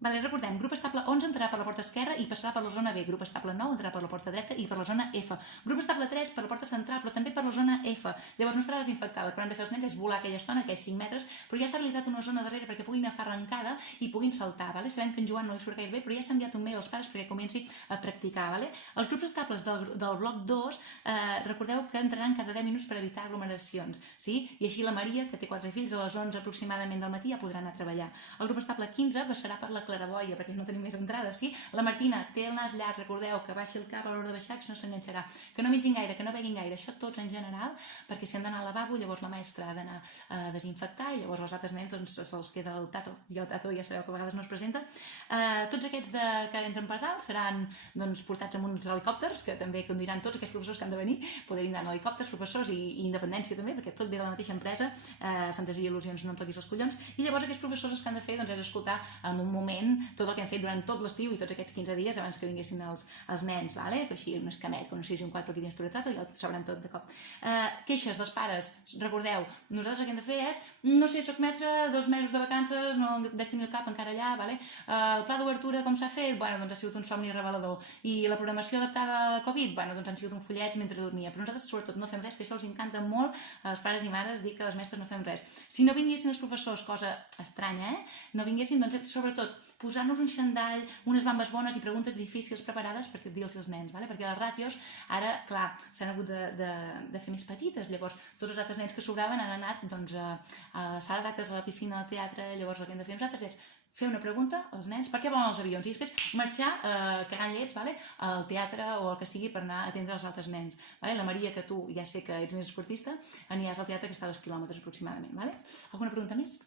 Recordem, grup estable 11 entrarà per la porta esquerra i passarà per la zona B. Grup estable 9 entrarà per la porta dreta i per la zona F. Grup estable 3 per la porta central, però també per la zona F. Llavors no estarà desinfectada. El que han de fer els nens és volar aquella estona, aquells 5 metres, però ja s'ha habilitat una zona darrere perquè puguin agafar arrencada i puguin saltar. Sabem que en Joan no li surt gaire bé, però ja s'ha enviat un mail als pares perquè comenci a practicar. Els grups estables del bloc 2, recordeu que entraran cada 10 minuts per evitar aglomeracions. I així la Maria, que té 4 fills, a les 11 aproximadament del matí ja podrà anar a treballar. El grup estable 15 baixarà per la claraboia, perquè no tenim més entrades, sí? La Martina té el nas llarg, recordeu que baixi el cap a l'hora de baixar, que no s'enganxarà. Que no mengin gaire, que no beguin gaire, això tots en general, perquè si han d'anar al lavabo, llavors la mestra ha d'anar a desinfectar i llavors els altres nens se'ls queda el tato, i el tato ja sabeu que a vegades no es presenta. Tots aquests que entren per dalt seran portats amb uns helicòpters, que també conduiran tots aquests professors que han de venir, poder vindran helicòpters, professors i independència també, perquè tot ve de la mateixa empresa, fantasia i il·lusions, no em toquis els collons, i llavors aquests professors el que han de fer és escoltar en un moment tot el que han fet durant tot l'estiu i tots aquests 15 dies abans que vinguessin els nens, que així un escamet, que no sé si un 4 aquí dins trato, ja ho sabrem tot de cop. Queixes dels pares, recordeu, nosaltres el que hem de fer és, no sé, soc mestra, 2 mesos de vacances, no dec tenir el cap encara allà, el pla d'obertura com s'ha fet, ha sigut un somni revelador, i la programació adaptada a la Covid, han sigut un follets mentre dormia, però nosaltres sobretot no fem res, que això els encanta molt als pares i mares dir que les mestres no fem res. Si no vinguessin els professors, cosa estranya, no vinguessin, sobretot posar-nos un xandall, unes bambes bones i preguntes difícils preparades per dir-los als nens, perquè les ràtios ara, clar, s'han hagut de fer més petites, llavors tots els altres nens que sobraven han anat a la sala d'actes, a la piscina, al teatre, llavors el que hem de fer nosaltres és fer una pregunta als nens, per què volen els avions? I després marxar cagant llets al teatre o el que sigui per anar a atendre els altres nens. La Maria, que tu ja sé que ets més esportista, aniràs al teatre que està a 2 quilòmetres aproximadament. Alguna pregunta més?